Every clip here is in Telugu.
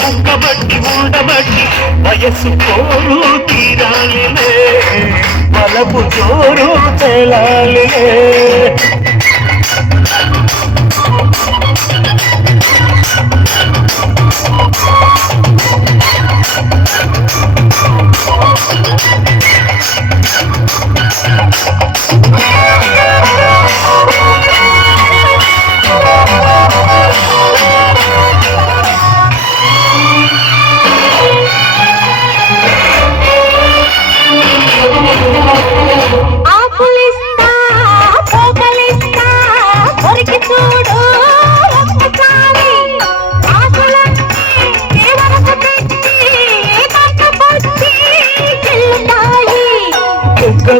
ఉండబట్టి ఉండబట్టి వయస్సు కోరు తీరాలిలే వలపు జోరు తెలాలిలే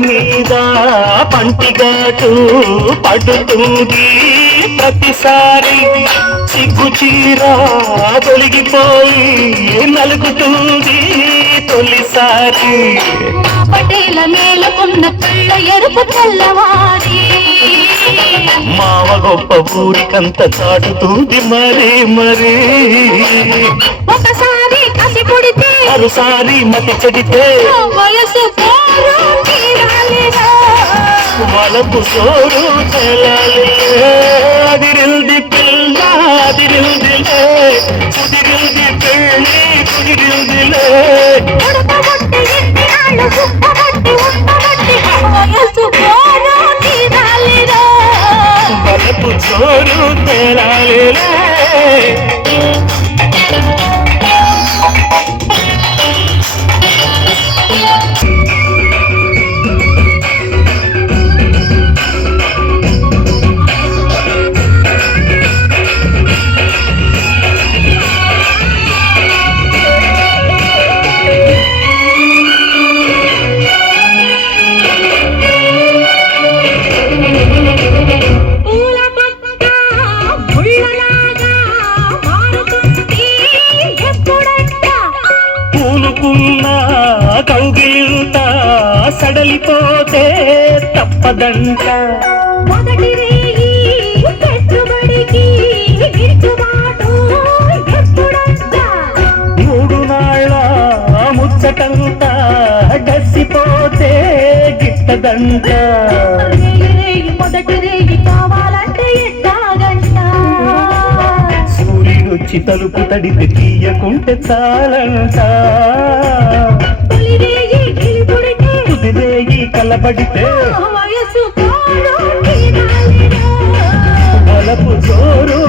మీద పంటిగాటు పడుతుంది ప్రతిసారి సిగ్గు చీర తొలగిపోయి నలుగుతుంది తొలిసారి పటేల మేలకున్న కళ్ళ ఎరుపు తెల్లవారి మావ గొప్ప ఊరికంత చాటుతుంది మరి మరి ఒకసారి కసి కొడితే మరోసారి మతి చెడితే వయసు వలపు సోరు తెలాలి అదిరిల్ది పిల్ల అదిరిల్దిలే కుదిరిల్ది పెళ్ళి కుదిరిల్దిలే వలపు సోరు తెలాలిలే కౌగిలింత సడలిపోతే తప్పదంట మొదటి రేగి పెట్టుబడికి గిట్టుబాటు ఎప్పుడంట మూడు నాళ్ళ ముచ్చటంత గసిపోతే గిట్టదంట మొదటి రేగి కావాలంటే ఎట్టాగంట సూర్యుడొచ్చి తలుపు తడితే తీయకుంటే చాలంట కుదిరేగి కలబడితే వయసు వలపు జోరు